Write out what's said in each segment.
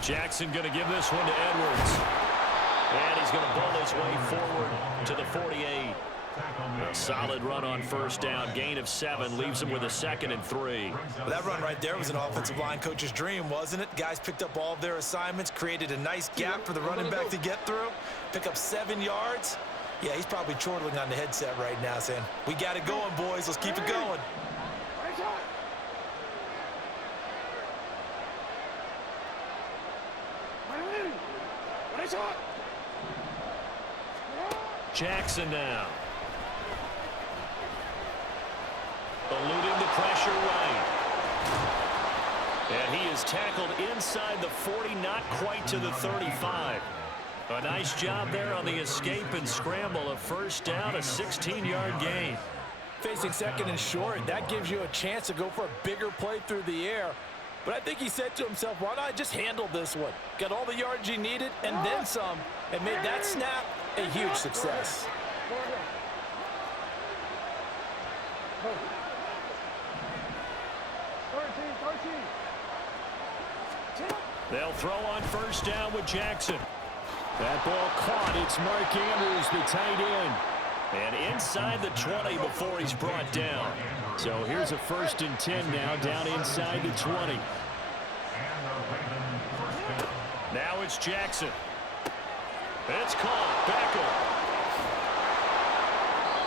Jackson going to give this one to Edwards. And he's going to ball his way forward to the 48. A solid run on first down. Gain of 7 leaves him with a 2nd and 3. Well, that run right there was an offensive line coach's dream, wasn't it? Guys picked up all of their assignments, created a nice gap for the running back to get through, pick up 7 yards. Yeah, he's probably chortling on the headset right now saying, we got it going, boys. Let's keep it going. Jackson now. Eluding the pressure right. And he is tackled inside the 40, not quite to the 35. A nice job there on the escape and scramble. A first down, a 16-yard gain. Facing 2nd and short, that gives you a chance to go for a bigger play through the air. But I think he said to himself, why not just handle this one? Got all the yards you needed and then some, and made that snap a huge success. They'll throw on first down with Jackson. That ball caught. It's Mark Andrews, the tight end. And inside the 20 before he's brought down. So here's a 1st and 10 now, down inside the 20. Now it's Jackson. It's caught. Back up.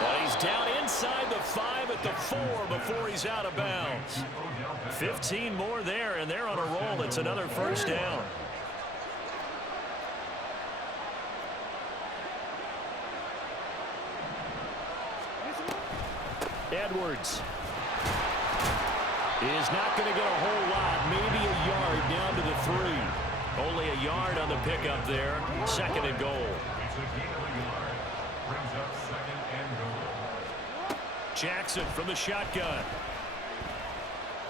And he's down inside the 5 at the 4 before he's out of bounds. 15 more there, and they're on a roll. It's another first down. Edwards is not going to get a whole lot, maybe a yard down to the 3. Only a yard on the pickup there. 2nd and goal. Jackson from the shotgun.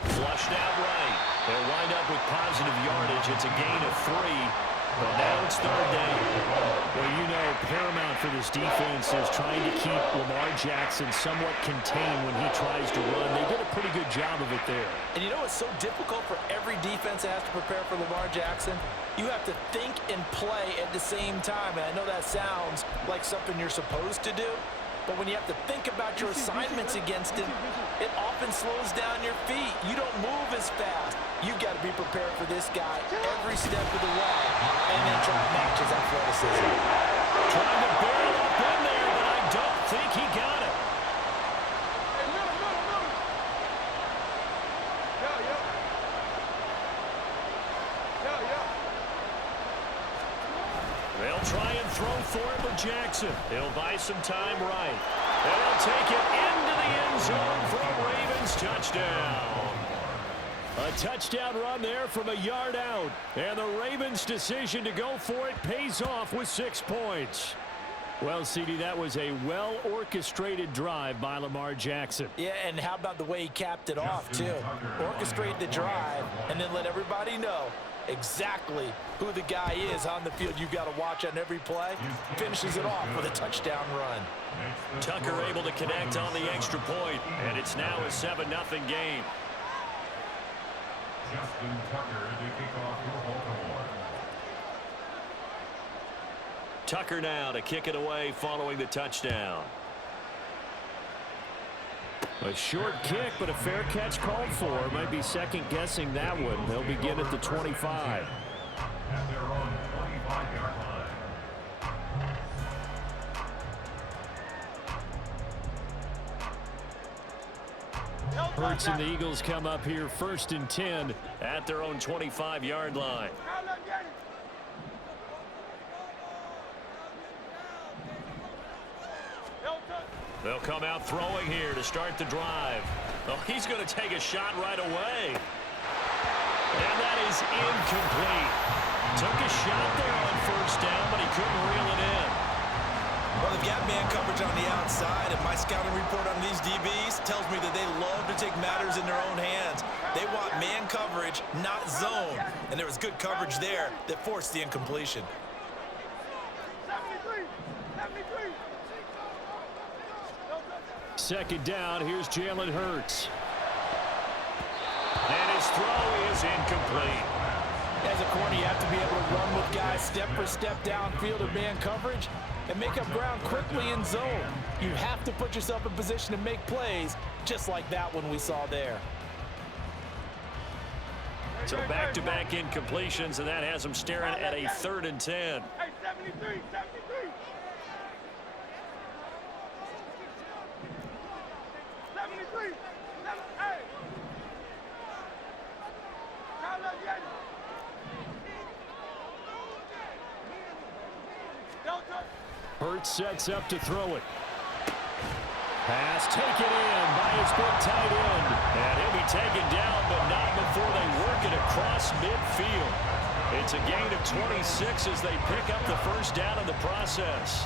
Flushed out right. They'll wind up with positive yardage. It's a gain of 3. But now it's 3rd down. Well, you know, paramount for this defense is trying to keep Lamar Jackson somewhat contained when he tries to run. They did a pretty good job of it there. And you know it's so difficult for every defense that has to prepare for Lamar Jackson? You have to think and play at the same time. And I know that sounds like something you're supposed to do. But when you have to think about your assignments against him, it often slows down your feet. You don't move as fast. You've got to be prepared for this guy every step of the way and then try to match his athleticism. Trying to barrel up in there, but I don't think he got it. They'll try and throw for it with Jackson. He'll buy some time right. They'll take it into the end zone for a Ravens touchdown. A touchdown run there from a yard out. And the Ravens' decision to go for it pays off with 6 points. Well, CD, that was a well-orchestrated drive by Lamar Jackson. Yeah, and how about the way he capped it off, too? Orchestrate the drive and then let everybody know exactly who the guy is on the field you've got to watch on every play. Finishes it off with a touchdown run. Tucker able to connect on the extra point, and it's now a 7-0 game. Justin Tucker to kick off for Baltimore. Tucker now to kick it away following the touchdown. A short kick, but a fair catch called for. Might be second-guessing that one. They'll begin at the 25. At their own 25-yard line. Hurts and the Eagles come up here 1st and 10 at their own 25-yard line. They'll come out throwing here to start the drive. Oh, he's going to take a shot right away. And that is incomplete. Took a shot there on first down, but he couldn't reel it in. Well, they've got man coverage on the outside, and my scouting report on these DBs tells me that they love to take matters in their own hands. They want man coverage, not zone. And there was good coverage there that forced the incompletion. 2nd down, here's Jalen Hurts. And his throw is incomplete. As a corner, you have to be able to run with guys step for step downfield in man coverage and make up ground quickly in zone. You have to put yourself in position to make plays, just like that one we saw there. So back-to-back incompletions, and that has them staring at a 3rd and 10. Hey, 73, 73. 73. Hey. Hurts sets up to throw it. Pass taken in by his big tight end. And he'll be taken down, but not before they work it across midfield. It's a gain of 26 as they pick up the first down in the process.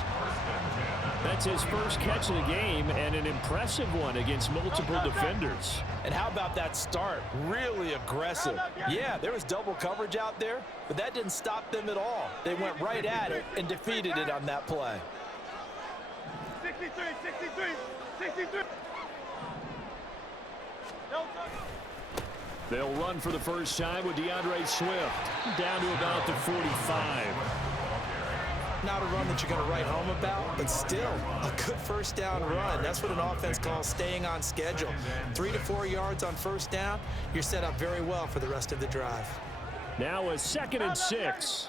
That's his first catch of the game, and an impressive one against multiple defenders. And how about that start? Really aggressive. Yeah, there was double coverage out there, but that didn't stop them at all. They went right at it and defeated it on that play. 63, 63, 63. They'll run for the first time with DeAndre Swift down to about the 45. Not a run that you're going to write home about, but still a good first down run. That's what an offense calls staying on schedule. 3 to 4 yards on first down, you're set up very well for the rest of the drive. Now a 2nd and 6.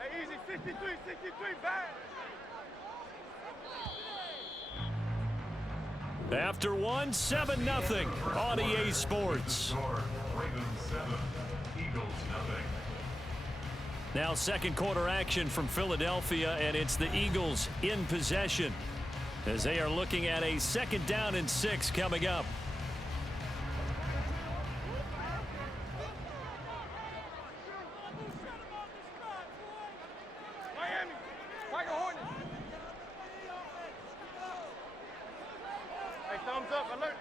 Hey, easy, 63, 63, back. After one, 7-0 on EA Sports. Now second quarter action from Philadelphia, and it's the Eagles in possession as they are looking at a 2nd down and 6 coming up. Miami, Tiger Hornets. Hey, thumbs up, alert.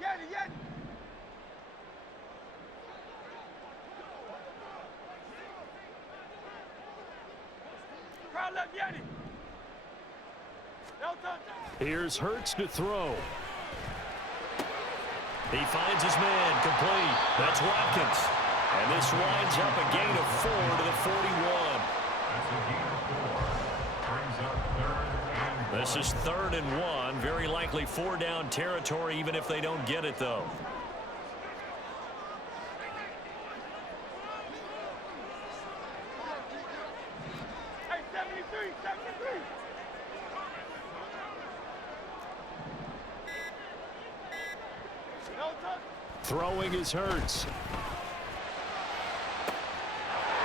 Yeti, Yeti. Crowd left, Yeti. No touch. Here's Hurts to throw. He finds his man complete. That's Watkins. And this winds up a gain of 4 to the 41. This is 3rd and 1. Very likely 4-down territory, even if they don't get it, though. Hey, 73, 73. No touch. Throwing is Hurts.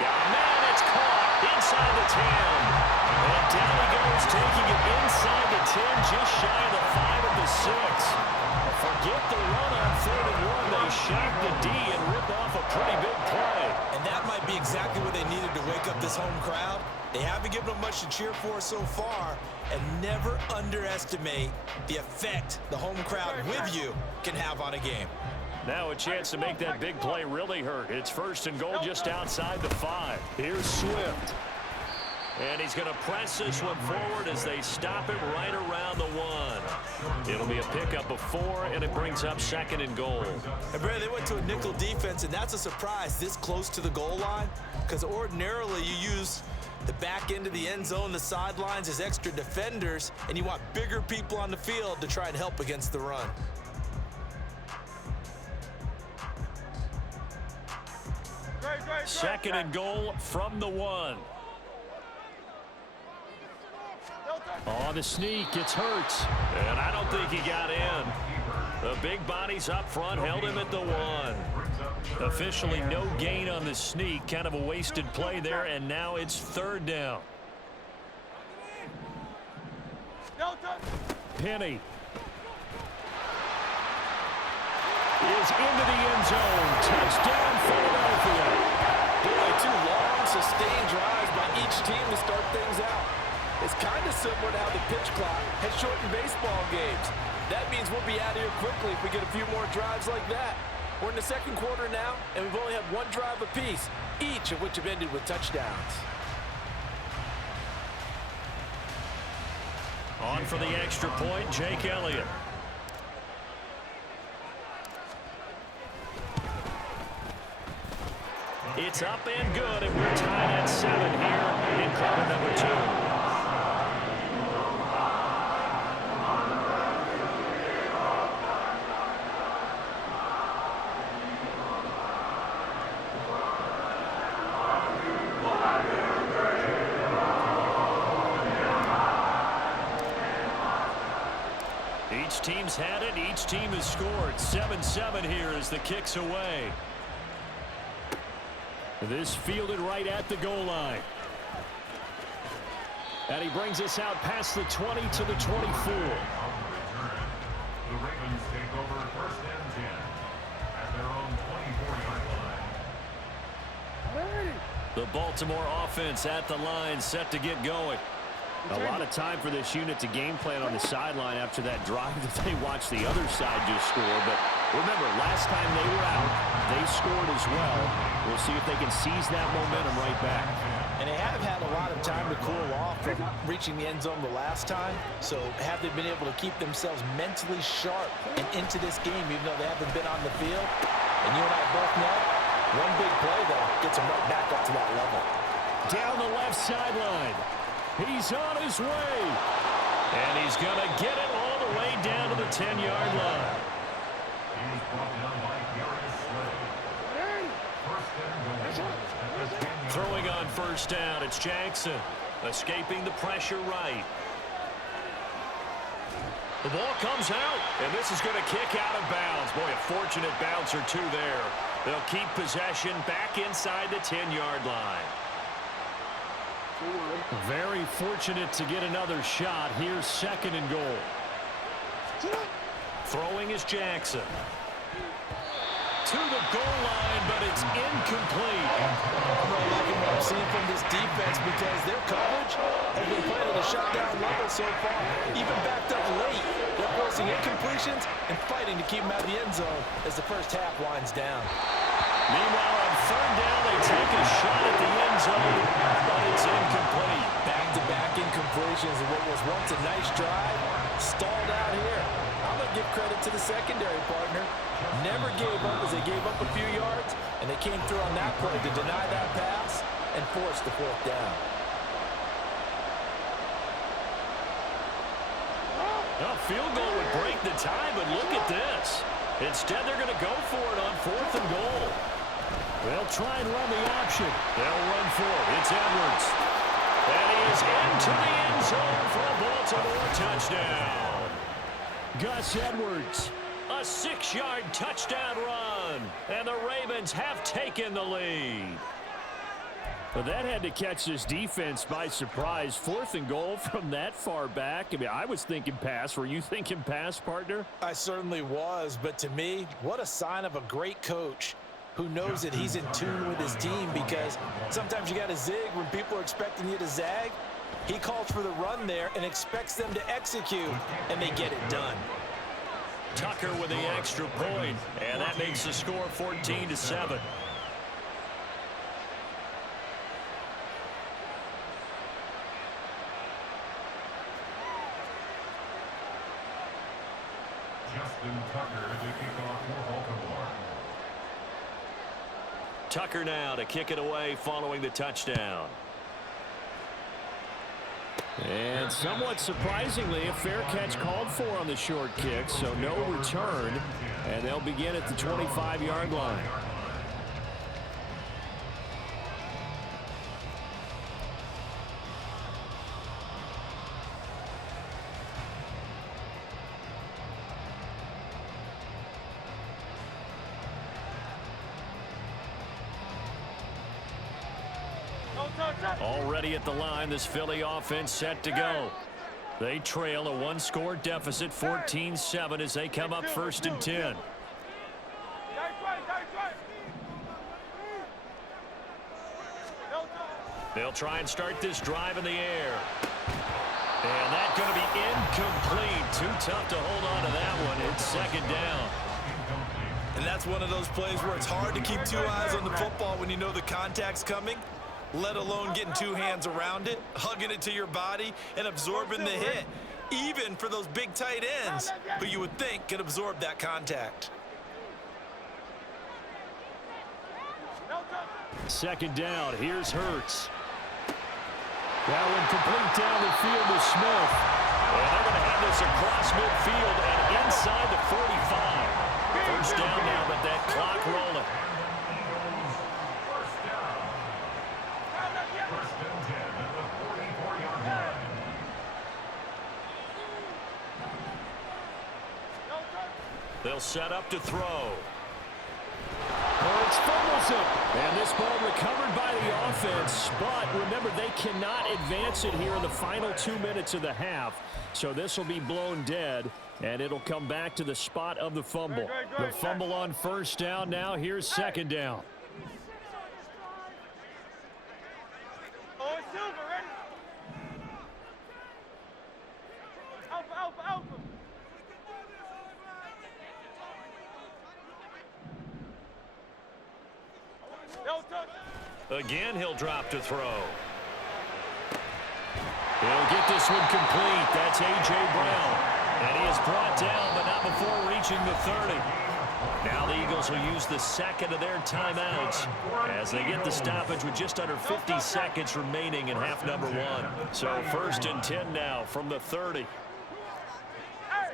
Man, it's caught inside the 10. And down he goes, taking it inside the 10, just shy of the 5 of the 6. Forget the run on 3rd and 1. They shock the D and rip off a pretty big play. And that might be exactly what they needed to wake up this home crowd. They haven't given them much to cheer for so far, and never underestimate the effect the home crowd with you can have on a game. Now a chance to make that big play really hurt. It's 1st and goal just outside the 5. Here's Swift. And he's going to press this one forward as they stop him right around the 1. It'll be a pickup of 4, and it brings up 2nd and goal. And Brad, they went to a nickel defense, and that's a surprise this close to the goal line, because ordinarily you use the back end of the end zone, the sidelines as extra defenders, and you want bigger people on the field to try and help against the run. Great. 2nd and goal from the 1. On the sneak, it's Hurts. And I don't think he got in. The big bodies up front held him at the 1. Officially no gain on the sneak. Kind of a wasted play there, and now it's 3rd down. Penny is into the end zone. Touchdown, Philadelphia. Boy, 2 long, sustained drives by each team to start things out. It's kind of similar to how the pitch clock has shortened baseball games. That means we'll be out of here quickly if we get a few more drives like that. We're in the 2nd quarter now, and we've only had 1 drive apiece, each of which have ended with touchdowns. On for the extra point, Jake Elliott. It's up and good, and we're tied at 7 here in quarter number 2. Each team's had it. Each team has scored. 7-7 here as the kick's away. This fielded right at the goal line. And he brings us out past the 20 to the 24. The Ravens take over first and 10 at their own 24-yard line. The Baltimore offense at the line, set to get going. A lot of time for this unit to game plan on the sideline after that drive that they watched the other side just score. But remember, last time they were out, they scored as well. We'll see if they can seize that momentum right back. And they have had a lot of time to cool off from reaching the end zone the last time. So have they been able to keep themselves mentally sharp and into this game, even though they haven't been on the field? And you and I both know, one big play, though, gets them right back up to that level. Down the left sideline. He's on his way. And he's going to get it all the way down to the 10-yard line. He's brought down by Garrett Slade. First and goal at the 10-yard Throwing on first down, it's Jackson. Escaping the pressure right. The ball comes out, and this is going to kick out of bounds. Boy, a fortunate bounce or two there. They'll keep possession back inside the 10-yard line. Very fortunate to get another shot. Here's second and goal. Throwing is Jackson. To the goal line, but it's incomplete. I'm really liking what I'm seeing from this defense because their coverage has been playing at a shutdown level so far. Even backed up late, they're forcing incompletions and fighting to keep them out of the end zone as the first half winds down. Meanwhile, on third down, they take a shot at the end zone, but it's incomplete. Back-to-back incompletions of what was once a nice drive, stalled out here. I'm going to give credit to the secondary partner. Never gave up as they gave up a few yards, and they came through on that play to deny that pass and force the fourth down. A field goal would break the tie, but look at this. Instead, they're going to go for it on fourth and goal. They'll try and run the option. They'll run for it. It's Edwards. And he is into the end zone for a Baltimore touchdown. Gus Edwards, a 6-yard touchdown run. And the Ravens have taken the lead. But that had to catch this defense by surprise. Fourth and goal from that far back. I mean, I was thinking pass. Were you thinking pass, partner? I certainly was, but to me, what a sign of a great coach who knows that he's in tune with his team, because sometimes you got to zig when people are expecting you to zag. He calls for the run there and expects them to execute, and they get it done. Tucker with the extra point, and that makes the score 14-7. Justin Tucker to kick off for Baltimore. Tucker now to kick it away following the touchdown. And somewhat surprisingly, a fair catch called for on the short kick, so no return, and they'll begin at the 25-yard line. Already at the line, this Philly offense set to go. They trail a one-score deficit, 14-7, as they come up first and 10. They'll try and start this drive in the air. And that's going to be incomplete. Too tough to hold on to that one. It's second down. And that's one of those plays where it's hard to keep two eyes on the football when you know the contact's coming, let alone getting two hands around it, hugging it to your body, and absorbing the hit. even for those big tight ends who you would think could absorb that contact. Second down, here's Hurts. That one complete down the field to Smith. And they're going to have this across midfield and inside the 45. First down now, but that clock rolling. First down. First and 10 at the 44-yard line. They'll set up to throw. Hurts fumbles it. And this ball recovered by the offense. But remember, they cannot advance it here in the final 2 minutes of the half. So this will be blown dead. And it'll come back to the spot of the fumble. The fumble on first down now. Here's second down. Oh, it's Silver, ready? Alpha, Alpha, Alpha. Again, he'll drop to throw. He'll get this one complete. That's A.J. Brown. And he is brought down, but not before reaching the 30. Now the Eagles will use the second of their timeouts as they get the stoppage with just under 50 seconds remaining in half number one. So first and 10 now from the 30. Hey!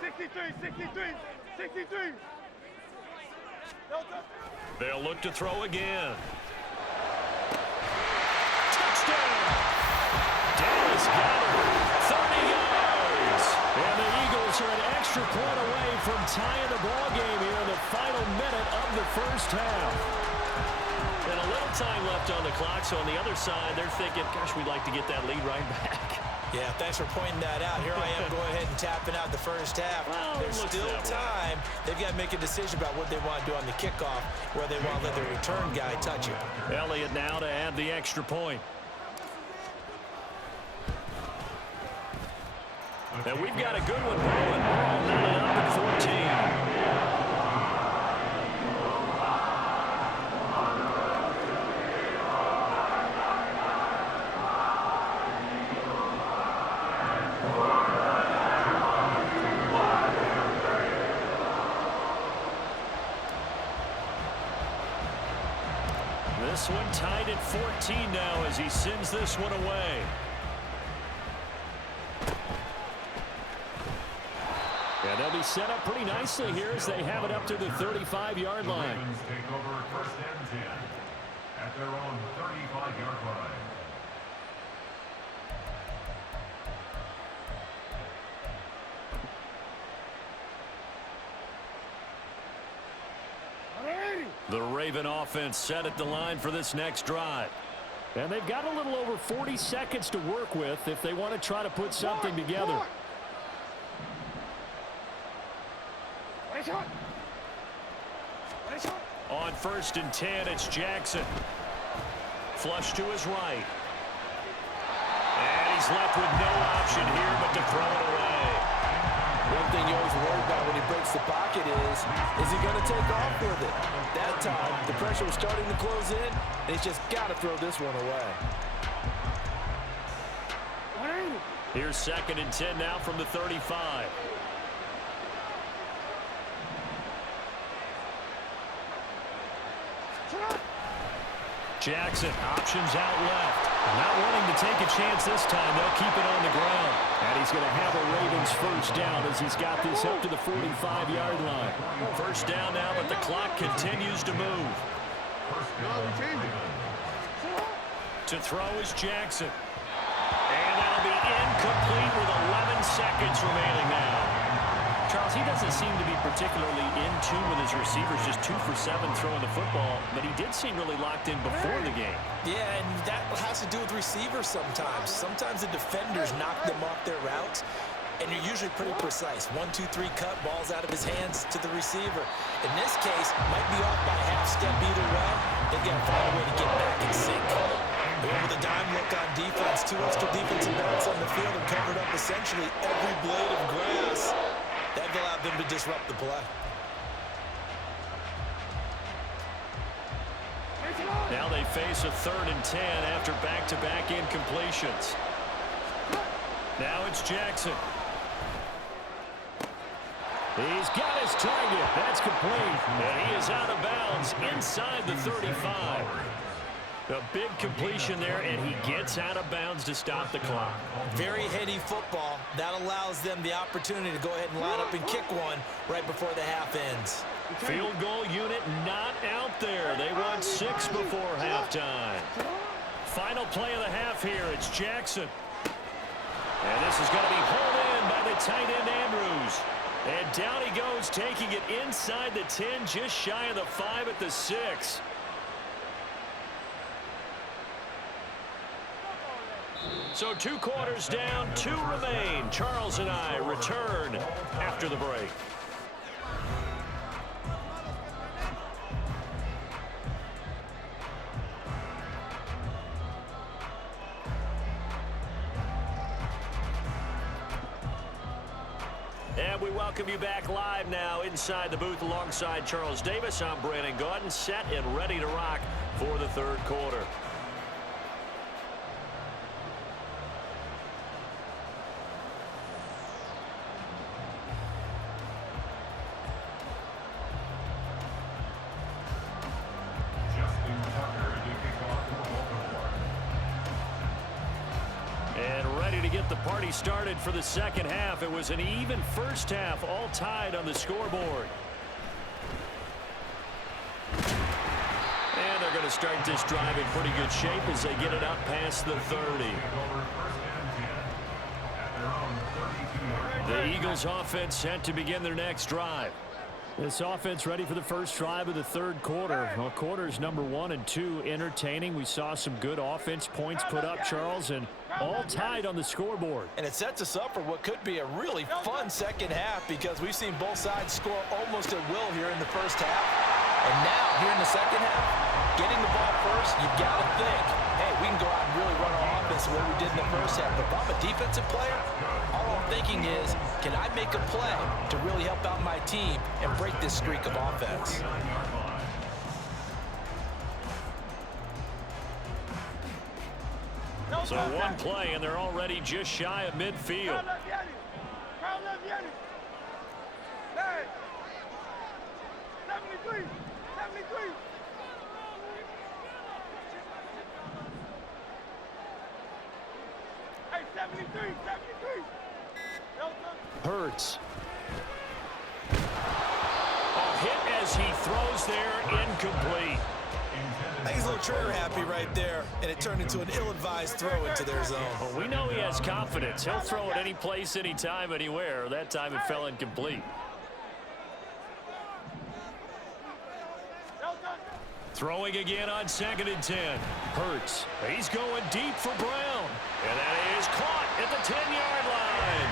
63, 63, 63. They'll look to throw again. Touchdown! Dallas got it. 30 yards. And the Eagles are an extra point away from tying the ball game here in the final minute of the first half. And a little time left on the clock, so on the other side, they're thinking, gosh, we'd like to get that lead right back. Yeah, thanks for pointing that out. Here I am going ahead and tapping out the first half. Well, there's still time. They've got to make a decision about what they want to do on the kickoff, where they want to let the return guy touch it. Elliott now to add the extra point. And we've got a good one going. We're all knotted up at 14. This one tied at 14 now as he sends this one away. And they'll be set up pretty nicely here as they have it up to the 35-yard line. The Ravens take over first and 10 at their own 35-yard line. The Raven offense set at the line for this next drive. And they've got a little over 40 seconds to work with if they want to try to put something together. On first and 10, it's Jackson. Flush to his right. And he's left with no option here but to throw it away. One thing you always worry about when he breaks the pocket is he going to take off with it? That time, the pressure was starting to close in, and he's just got to throw this one away. Here's second and 10 now from the 35. Jackson, options out left. Not wanting to take a chance this time. They'll keep it on the ground. And he's going to have a Ravens first down as he's got this up to the 45-yard line. First down now, but the clock continues to move. To throw is Jackson. And that'll be incomplete with 11 seconds remaining now. Charles, he doesn't seem to be particularly in tune with his receivers, just 2 for 7 throwing the football, but he did seem really locked in before the game. Yeah, and that has to do with receivers sometimes. Sometimes the defenders knock them off their routes, and you're usually pretty precise. 1, 2, 3 cut, balls out of his hands to the receiver. In this case, might be off by half step either way. They've got to find a way to get back in sync. They went with a dime look on defense, 2 extra defensive backs on the field and covered up essentially every blade of grass. That allowed them to disrupt the play. Now they face a 3rd and 10 after back-to-back incompletions. Now it's Jackson. He's got his target. That's complete. And he is out of bounds inside the 35. A big completion there, and he gets out of bounds to stop the clock. Very heady football. That allows them the opportunity to go ahead and line up and kick one right before the half ends. Field goal unit not out there. They want 6 before halftime. Final play of the half here. It's Jackson. And this is going to be hauled in by the tight end Andrews. And down he goes, taking it inside the 10, just shy of the 5 at the 6. So 2 quarters down, 2 remain. Charles and I return after the break. And we welcome you back live now inside the booth alongside Charles Davis. I'm Brandon Gaudin, set and ready to rock for the 3rd quarter. The party started for the 2nd half. It was an even first half, all tied on the scoreboard. And they're going to start this drive in pretty good shape as they get it up past the 30. The Eagles offense set to begin their next drive. This offense ready for the first drive of the 3rd quarter. Well, quarters number 1 and 2 entertaining. We saw some good offense points put up, Charles, and all tied on the scoreboard. And it sets us up for what could be a really fun 2nd half because we've seen both sides score almost at will here in the 1st half. And now, here in the 2nd half, getting the ball first, you've got to think, hey, we can go out and really run our offense the way we did in the 1st half. But if I'm a defensive player, all I'm thinking is, can I make a play to really help out my team and break this streak of offense? So 1 play, and they're already just shy of midfield. Hurts. A hit as he throws there, incomplete. I think he's a little trigger happy right there, and it turned into an ill-advised throw into their zone. Well, we know he has confidence. He'll throw it any place, anytime, anywhere. That time it fell incomplete. Throwing again on 2nd and 10. Hurts. He's going deep for Brown. And that is caught at the 10-yard line.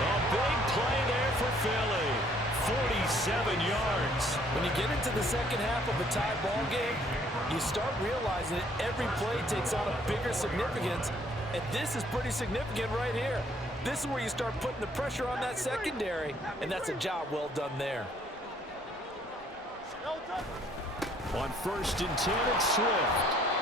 A big play there for Philly. 47 yards. When you get into the 2nd half of a tie ball game, you start realizing that every play takes on a bigger significance, and this is pretty significant right here. This is where you start putting the pressure on that secondary, and that's a job well done there. On 1st and 10, it's Swift.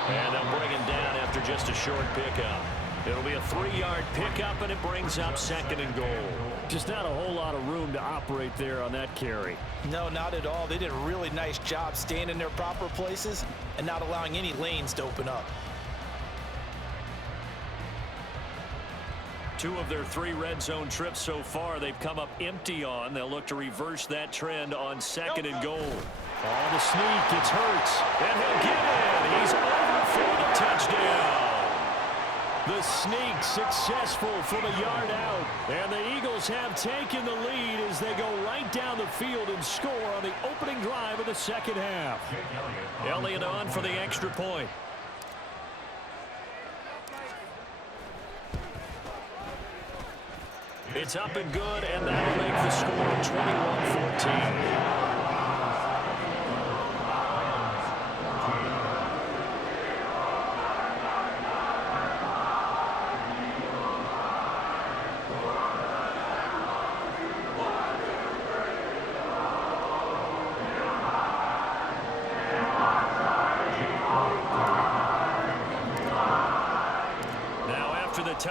And they'll bring him down after just a short pickup. It'll be a 3-yard pickup, and it brings up 2nd and goal. Just not a whole lot of room to operate there on that carry. No, not at all. They did a really nice job staying in their proper places and not allowing any lanes to open up. 2 of their 3 red zone trips so far they've come up empty on. They'll look to reverse that trend on 2nd and goal. Oh, the sneak. It's Hurts. And he'll get in. He's over for the touchdown. The sneak successful from a yard out. And the Eagles have taken the lead as they go right down the field and score on the opening drive of the 2nd half. Elliott on for the extra point. It's up and good, and that'll make the score 21-14.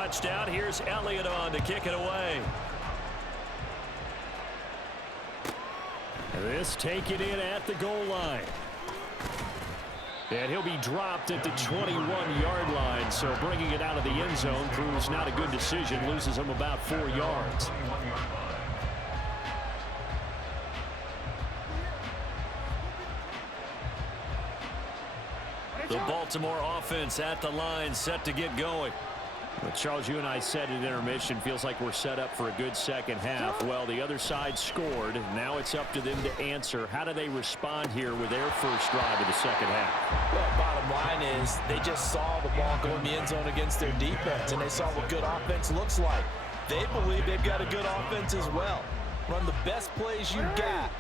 touchdown. Here's Elliott on to kick it away. This taken in at the goal line. And he'll be dropped at the 21-yard line, so bringing it out of the end zone proves not a good decision. Loses him about 4 yards. The Baltimore offense at the line, set to get going. Well, Charles, you and I said at intermission, feels like we're set up for a good second half. Well, the other side scored. Now it's up to them to answer. How do they respond here with their first drive of the second half? Well, bottom line is they just saw the ball go in the end zone against their defense, and they saw what good offense looks like. They believe they've got a good offense as well. Run the best plays you got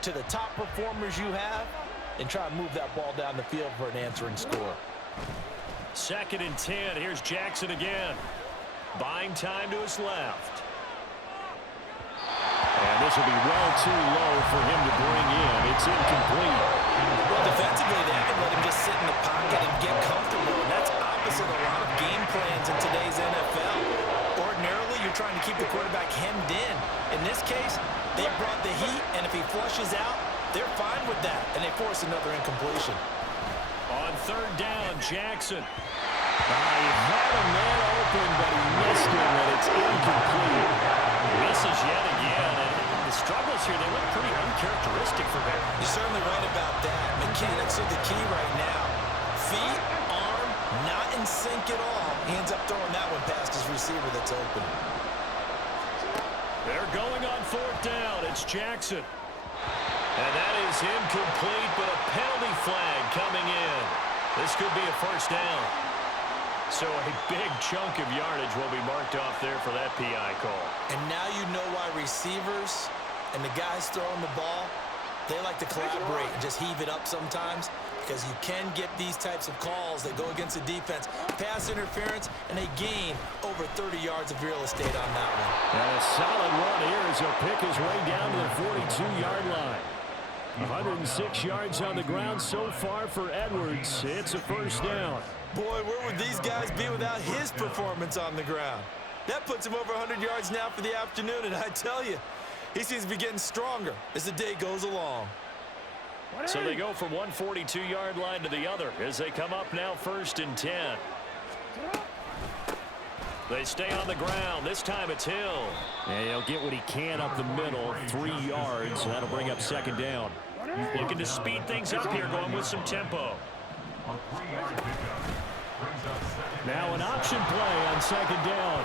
to the top performers you have, and try to move that ball down the field for an answering score. 2nd and 10. Here's Jackson again. Buying time to his left. And this will be well too low for him to bring in. It's incomplete. Well, defensively, they haven't let him just sit in the pocket and get comfortable. And that's opposite a lot of game plans in today's NFL. Ordinarily, you're trying to keep the quarterback hemmed in. In this case, they brought the heat, and if he flushes out, they're fine with that, and they force another incompletion. On 3rd down, Jackson. He had a man open, but he missed him, and it's incomplete. Misses yet again, and the struggles here, they look pretty uncharacteristic for him. You're certainly right about that. Mechanics are the key right now. Feet, arm, not in sync at all. He ends up throwing that one past his receiver that's open. They're going on 4th down. It's Jackson. And that is incomplete, but a penalty flag coming in. This could be a first down. So a big chunk of yardage will be marked off there for that PI call. And now you know why receivers and the guys throwing the ball, they like to collaborate and just heave it up sometimes, because you can get these types of calls that go against the defense. Pass interference, and they gain over 30 yards of real estate on that one. And a solid run here as he'll pick his way down to the 42-yard line. 106 yards on the ground so far for Edwards. It's a first down. Boy, where would these guys be without his performance on the ground? That puts him over 100 yards now for the afternoon, and I tell you, he seems to be getting stronger as the day goes along. So they go from one 42-yard line to the other as they come up now 1st and 10. They stay on the ground. This time it's Hill. And he'll get what he can up the middle, 3 yards. And that'll bring up 2nd down. Looking to speed things up here, going with some tempo. Now an option play on 2nd down.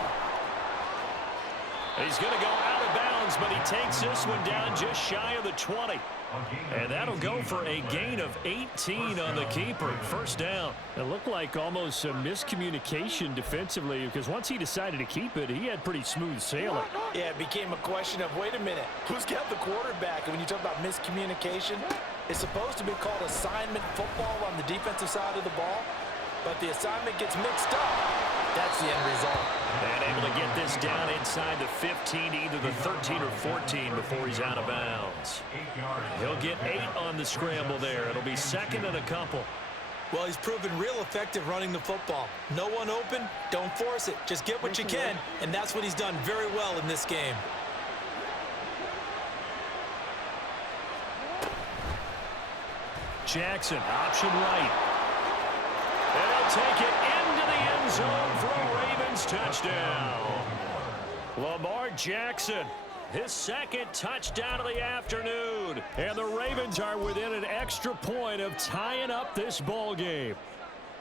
He's going to go out of bounds, but he takes this one down just shy of the 20. And that'll go for a gain of 18 on the keeper. First down. It looked like almost a miscommunication defensively, because once he decided to keep it, he had pretty smooth sailing. Yeah, it became a question of, wait a minute, who's got the quarterback? And when you talk about miscommunication, it's supposed to be called assignment football on the defensive side of the ball, but the assignment gets mixed up. That's the end result. And able to get this down inside the 15, either the 13 or 14 before he's out of bounds. He'll get 8 on the scramble there. It'll be 2nd and a couple. Well, he's proven real effective running the football. No one open, don't force it. Just get what you can, and that's what he's done very well in this game. Jackson, option right. And he'll take it into the end zone for a Ravens touchdown. Lamar Jackson, his 2nd touchdown of the afternoon. And the Ravens are within an extra point of tying up this ball game.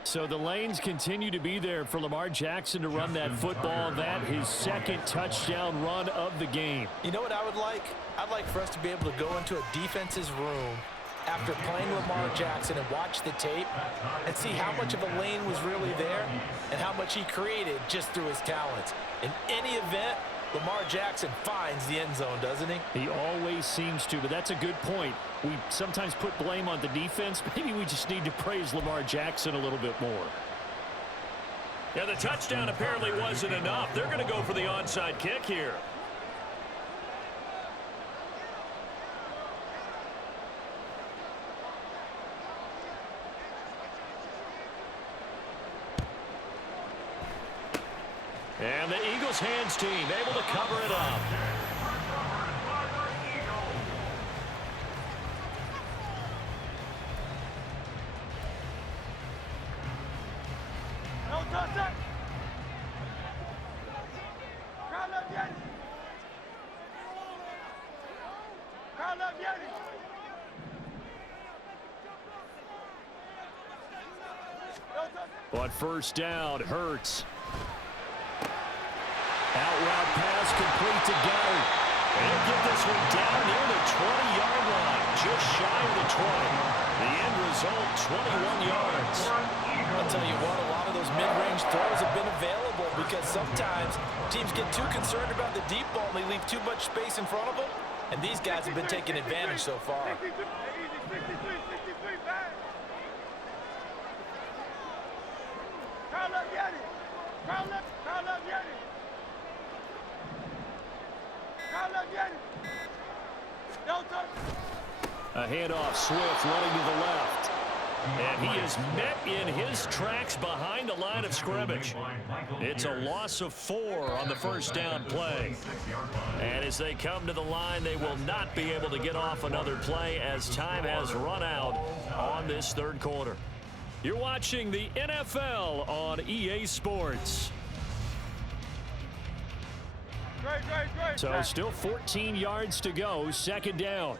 So the lanes continue to be there for Lamar Jackson to run that football. That his 2nd touchdown run of the game. You know what I would like? I'd like for us to be able to go into a defense's room after playing Lamar Jackson and watch the tape and see how much of a lane was really there and how much he created just through his talents. In any event, Lamar Jackson finds the end zone, doesn't he? He always seems to, but that's a good point. We sometimes put blame on the defense. Maybe we just need to praise Lamar Jackson a little bit more. Yeah, the touchdown apparently wasn't enough. They're going to go for the onside kick here. And the Eagles hands team able to cover it up. No touch it. Crowd up, Yeti. Crowd up, Yeti. No touch it. But first down, Hurts. Out route pass complete to Goddard. They'll get this one down near the 20-yard line, just shy of the 20. The end result, 21 yards. I'll tell you what, a lot of those mid-range throws have been available because sometimes teams get too concerned about the deep ball and they leave too much space in front of them, and these guys have been taking advantage so far. 63, easy, 63, back. Crowd up, Yeti. Crowd up, Yeti. Crowd up, Yeti. No touch. A handoff, Swift running to the left. And he is met in his tracks behind the line of scrimmage. It's a loss of 4 on the first down play. And as they come to the line, they will not be able to get off another play as time has run out on this third quarter. You're watching the NFL on EA Sports. Great. So still 14 yards to go, second down.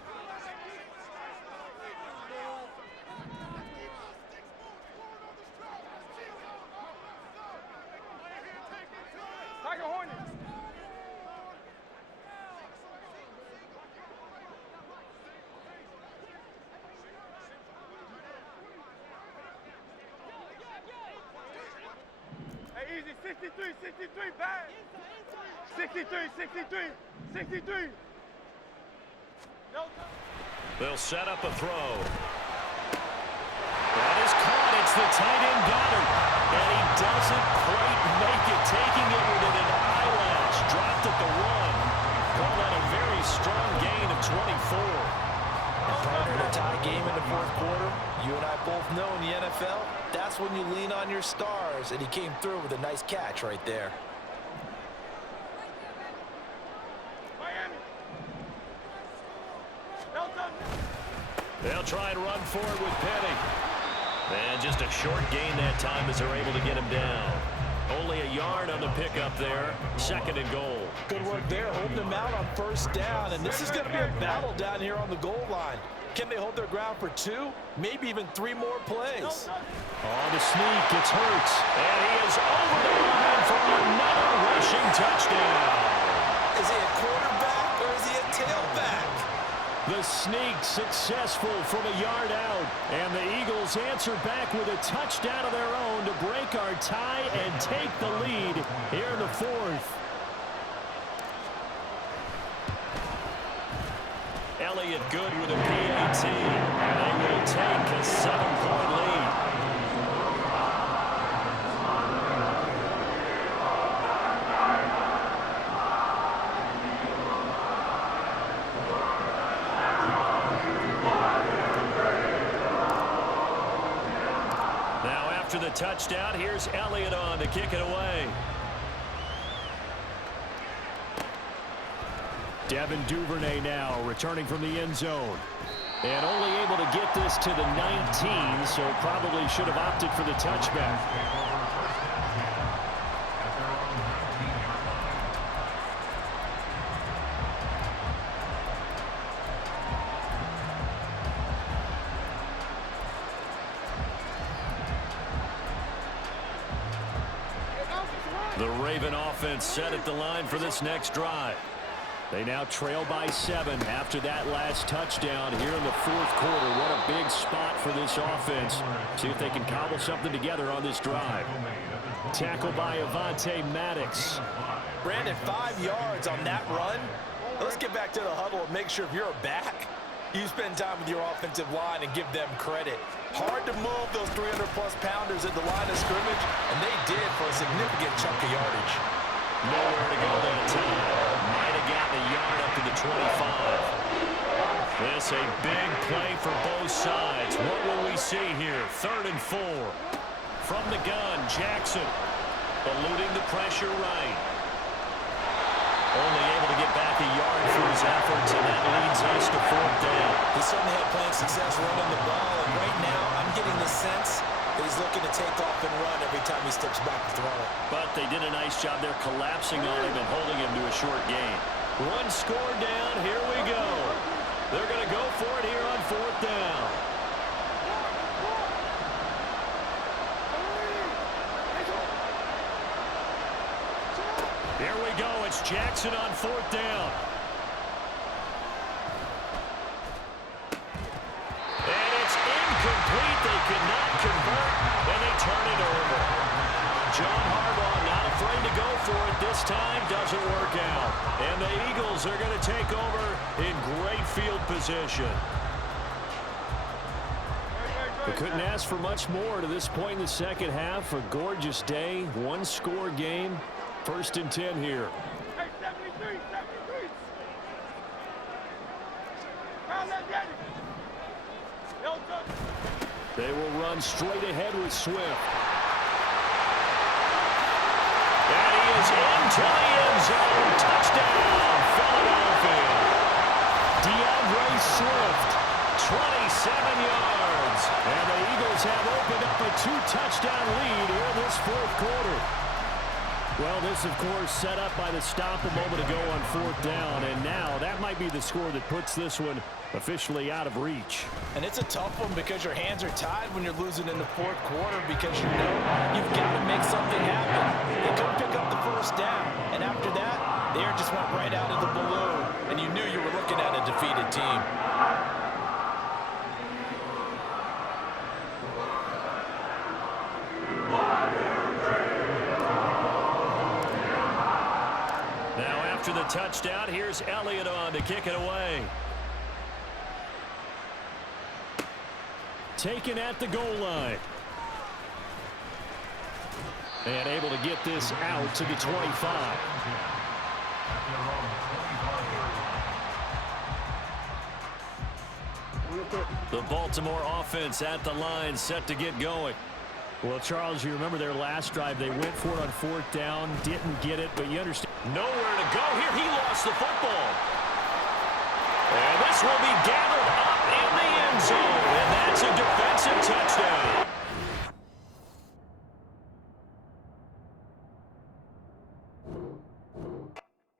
Tiger Hornet. Hey, easy, 63, back. 63. No touch. They'll set up a throw. That is caught. It's the tight end Goddard. And he doesn't quite make it, taking it within an eyelash. Dropped at the 1. Call that a very strong gain of 24. And partner, in a tie game in the fourth quarter, you and I both know in the NFL, that's when you lean on your stars, and he came through with a nice catch right there. They'll try and run forward with Penny. And just a short gain that time as they're able to get him down. Only a yard on the pickup there. Second and goal. Good work there, holding him out on first down. And this is going to be a battle down here on the goal line. Can they hold their ground for 2, maybe even 3 more plays? On the sneak, it's Hurts. And he is over the line for another rushing touchdown. Is he a quarterback or is he a tailback? The sneak successful from a yard out. And the Eagles answer back with a touchdown of their own to break our tie and take the lead here in the fourth. Elliott good with a PAT. And they will take a 7-point lead. After the touchdown, here's Elliott on to kick it away. Devin Duvernay now returning from the end zone. And only able to get this to the 19, so probably should have opted for the touchback. The Raven offense set at the line for this next drive. They now trail by 7 after that last touchdown here in the fourth quarter. What a big spot for this offense. See if they can cobble something together on this drive. Tackle by Avonte Maddox. Brandon, 5 yards on that run. Let's get back to the huddle and make sure if you're a back, you spend time with your offensive line and give them credit. Hard to move those 300-plus pounders at the line of scrimmage, and they did for a significant chunk of yardage. Nowhere to go that time. Might have gotten a yard up to the 25. This a big play for both sides. What will we see here? 3rd and 4. From the gun, Jackson. eluding the pressure right. Only able to get back a yard for his efforts, and that leads us to 4th down. He certainly had plenty of success running the ball, and right now I'm getting the sense that he's looking to take off and run every time he steps back to throw it. But they did a nice job there collapsing on him and holding him to a short gain. One score down, here we go. They're going to go for it here on 4th down. Here we go. It's Jackson on 4th down. And it's incomplete. They could not convert, and they turn it over. John Harbaugh not afraid to go for it this time. Doesn't work out. And the Eagles are going to take over in great field position. We couldn't ask for much more to this point in the second half. A gorgeous day, one-score game. 1st and 10 here. Hey, 73, 73. They will run straight ahead with Swift. And he is into the end zone. Touchdown, Philadelphia. DeAndre Swift, 27 yards. And the Eagles have opened up a 2-touchdown lead here in this 4th quarter. Well, this, of course, set up by the stop a moment ago on 4th down, and now that might be the score that puts this one officially out of reach. And it's a tough one because your hands are tied when you're losing in the 4th quarter because you know you've got to make something happen. They couldn't pick up the 1st down, and after that, the air just went right out of the balloon, and you knew you were looking at a defeated team. After the touchdown, here's Elliott on to kick it away. Taken at the goal line. And able to get this out to the 25. The Baltimore offense at the line, set to get going. Well, Charles, you remember their last drive. They went for it on 4th down, didn't get it, but you understand. Nowhere to go here. He lost the football. And this will be gathered up in the end zone, and that's a defensive touchdown.